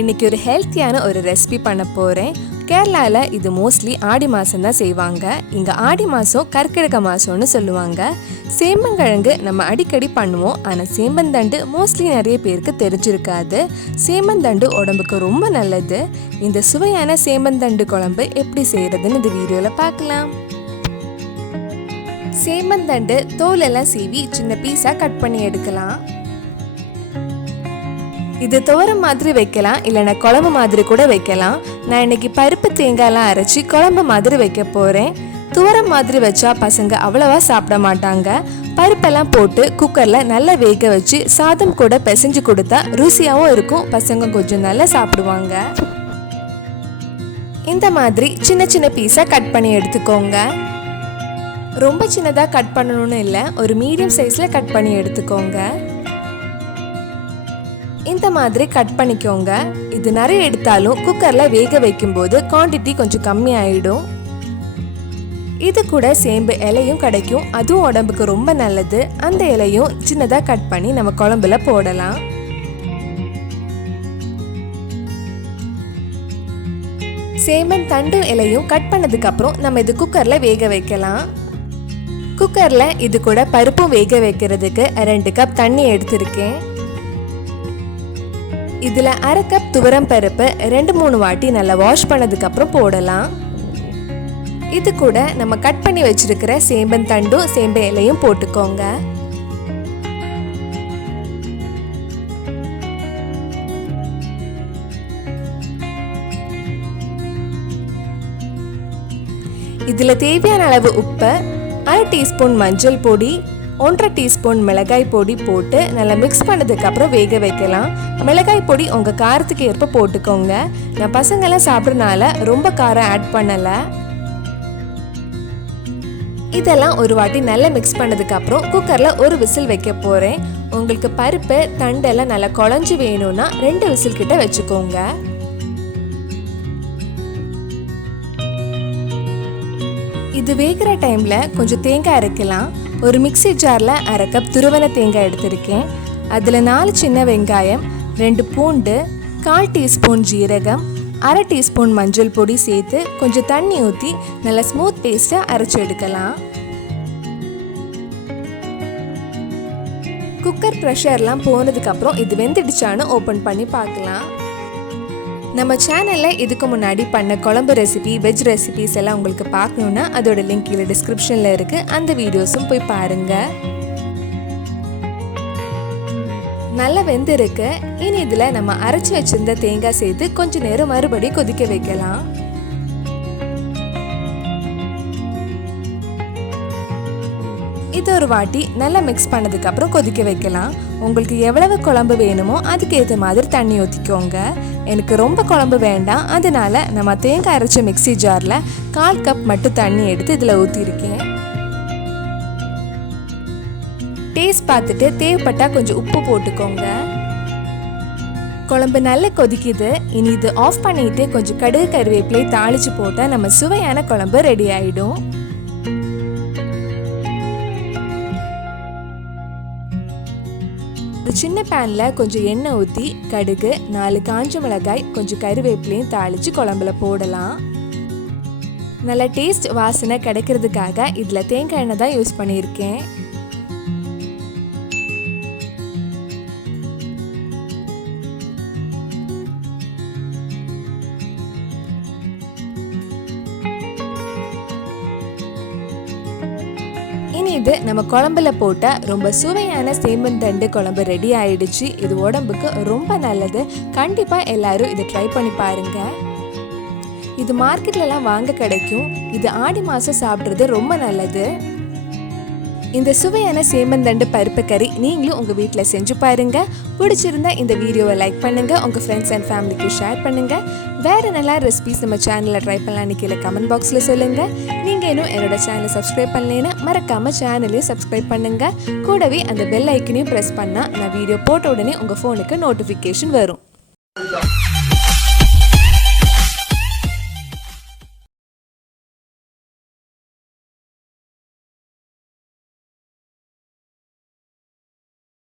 இன்னைக்கு ஒரு ஹெல்த்தியான ஒரு ரெசிபி பண்ண போகிறேன். கேரளாவில் இது மோஸ்ட்லி ஆடி மாதம் தான் செய்வாங்க. இங்கே ஆடி மாதம் கர்க்கிடக மாதம்னு சொல்லுவாங்க. சேம்பங்கிழங்கு நம்ம அடிக்கடி பண்ணுவோம், ஆனால் சேம்பந்தண்டு மோஸ்ட்லி நிறைய பேருக்கு தெரிஞ்சிருக்காது. சேம்பந்தண்டு உடம்புக்கு ரொம்ப நல்லது. இந்த சுவையான சேம்பந்தண்டு குழம்பு எப்படி செய்கிறதுன்னு இந்த வீடியோவில் பார்க்கலாம். சேம்பந்தண்டு தோலெல்லாம் சீவி சின்ன பீஸாக கட் பண்ணி எடுக்கலாம். இது தோரம் மாதிரி வைக்கலாம், இல்லைன்னா குழம்பு மாதிரி கூட வைக்கலாம். நான் இன்னைக்கு பருப்பு தேங்காய்லாம் அரைச்சி குழம்பு மாதிரி வைக்க போகிறேன். தோரம் மாதிரி வச்சா பசங்க அவ்வளவா சாப்பிட மாட்டாங்க. பருப்பெல்லாம் போட்டு குக்கரில் நல்லா வேக வச்சு சாதம் கூட பிசைஞ்சு கொடுத்தா ருசியாகவும் இருக்கும், பசங்க கொஞ்சம் நல்லா சாப்பிடுவாங்க. இந்த மாதிரி சின்ன சின்ன பீஸாக கட் பண்ணி எடுத்துக்கோங்க. ரொம்ப சின்னதாக கட் பண்ணணும்னு இல்லை, ஒரு மீடியம் சைஸில் கட் பண்ணி எடுத்துக்கோங்க. இந்த மாதிரி கட் பண்ணிக்கோங்க. இது நிறைய எடுத்தாலும் குக்கரில் வேக வைக்கும்போது குவான்டிட்டி கொஞ்சம் கம்மி ஆகிடும். இது கூட சேம்பு இலையும் கிடைக்கும், அதுவும் உடம்புக்கு ரொம்ப நல்லது. அந்த இலையும் சின்னதாக கட் பண்ணி நம்ம குழம்புல போடலாம். சேம்பன் தண்டு இலையும் கட் பண்ணதுக்கு அப்புறம் நம்ம இது குக்கரில் வேக வைக்கலாம். குக்கரில் இது கூட பருப்பும் வேக வைக்கிறதுக்கு 2 கப் தண்ணி எடுத்திருக்கேன். இதில் 1/2 கப் துவரம் பருப்பு 2-3 வாட்டி நல்லா வாஷ் பண்ணதுக்கு அப்புறம் போடலாம். இது கூட நம்ம கட் பண்ணி வச்சிருக்கிற சேம்பன் தண்டும் சேம்பு இலையும் போட்டுக்கோங்க. இதில் தேவையான அளவு உப்பு, 1/2 டீஸ்பூன் மஞ்சள் பொடி, 1/2 டீஸ்பூன் மிளகாய் பொடி போட்டு நல்லா மிக்ஸ் பண்ணதுக்கு அப்புறம் வேக வைக்கலாம். மிளகாய் பொடி உங்கள் காரத்துக்கு ஏற்ப போட்டுக்கோங்க. நான் பசங்கெல்லாம் சாப்பிட்றதுனால ரொம்ப காரம் ஆட் பண்ணலை. இதெல்லாம் ஒரு வாட்டி நல்லா மிக்ஸ் பண்ணதுக்கு அப்புறம் குக்கரில் ஒரு விசில் வைக்க போகிறேன். உங்களுக்கு பருப்பு தண்டெல்லாம் நல்லா குழஞ்சி வேணும்னா 2 விசில் கிட்ட வச்சுக்கோங்க. இது வேகிற டைமில் கொஞ்சம் தேங்காய் அரைக்கலாம். ஒரு மிக்ஸி ஜாரில் 1/2 கப் துருவன தேங்காய் எடுத்திருக்கேன். அதில் 4 சின்ன வெங்காயம், 2 பூண்டு, 1/4 டீஸ்பூன் ஜீரகம், 1/2 டீஸ்பூன் மஞ்சள் பொடி சேர்த்து கொஞ்சம் தண்ணி ஊற்றி நல்லா ஸ்மூத் பேஸ்ட்டாக அரைச்சி எடுக்கலாம். குக்கர் ப்ரெஷர்லாம் போனதுக்கப்புறம் இது வெந்துடுச்சான்னு ஓப்பன் பண்ணி பார்க்கலாம். நம்ம சேனலில் இதுக்கு முன்னாடி பண்ண குழம்பு ரெசிபி, வெஜ் ரெசிபிஸ் எல்லாம் உங்களுக்கு பார்க்கணுன்னா அதோட லிங்க் கீழே டிஸ்கிரிப்ஷனில் இருக்குது. அந்த வீடியோஸும் போய் பாருங்கள். நல்லா வெந்திருக்கு. இனி இதில் நம்ம அரைச்சி வச்சிருந்த தேங்காய் சேர்த்து கொஞ்ச நேரம் மறுபடியும் கொதிக்க வைக்கலாம். இது ஒரு வாட்டி நல்லா மிக்ஸ் பண்ணதுக்கப்புறம் கொதிக்க வைக்கலாம். உங்களுக்கு எவ்வளவு குழம்பு வேணுமோ அதுக்கேற்ற மாதிரி தண்ணி ஊற்றிக்கோங்க. எனக்கு ரொம்ப குழம்பு வேண்டாம், அதனால நம்ம தேங்காய் அரைச்ச மிக்ஸி ஜாரில் 1/4 கப் மட்டும் தண்ணி எடுத்து இதில் ஊற்றிருக்கேன். டேஸ்ட் பார்த்துட்டு தேவைப்பட்டால் கொஞ்சம் உப்பு போட்டுக்கோங்க. குழம்பு நல்லா கொதிக்குது. இனி இது ஆஃப் பண்ணிட்டு கொஞ்சம் கடுகு கருவேப்பிலை தாளித்து போட்டால் நம்ம சுவையான குழம்பு ரெடி ஆகிடும். சின்ன பேனில் கொஞ்சம் எண்ணெய் ஊற்றி கடுகு, 4 காஞ்ச மிளகாய், கொஞ்சம் கருவேப்பிலையும் தாளித்து குழம்புல போடலாம். நல்ல டேஸ்ட் வாசனை கிடைக்கிறதுக்காக இதில் தேங்காய் எண்ணெய் தான் யூஸ் பண்ணியிருக்கேன். இனி இது நம்ம குழம்புல போட்ட ரொம்ப சுவையான சேம்பந்தண்டு குழம்பு ரெடி ஆயிடுச்சு. இது உடம்புக்கு ரொம்ப நல்லது. கண்டிப்பாக எல்லாரும் இதை ட்ரை பண்ணி பாருங்க. இது மார்க்கெட்லலாம் வாங்க கிடைக்கும். இது ஆடி மாதம் சாப்பிட்றது ரொம்ப நல்லது. இந்த சுவையான சேம்பந்தண்டு பருப்பு கறி நீங்களும் உங்கள் வீட்டில் செஞ்சு பாருங்க. பிடிச்சிருந்தா இந்த வீடியோவை லைக் பண்ணுங்க, உங்கள் ஃப்ரெண்ட்ஸ் அண்ட் ஃபேமிலிக்கு ஷேர் பண்ணுங்க. வேறு நல்லா ரெசிபிஸ் நம்ம சேனலில் ட்ரை பண்ணலான்னு கீழே கமெண்ட் பாக்ஸில் சொல்லுங்கள். நீங்கள் இன்னும் என்னோட சேனலை சப்ஸ்கிரைப் பண்ணலைன்னா மறக்காமல் சேனலையும் சப்ஸ்கிரைப் பண்ணுங்கள். கூடவே அந்த பெல் ஐக்கனையும் ப்ரெஸ் பண்ணால் நான் வீடியோ போட்ட உடனே உங்கள் ஃபோனுக்கு நோட்டிஃபிகேஷன் வரும்.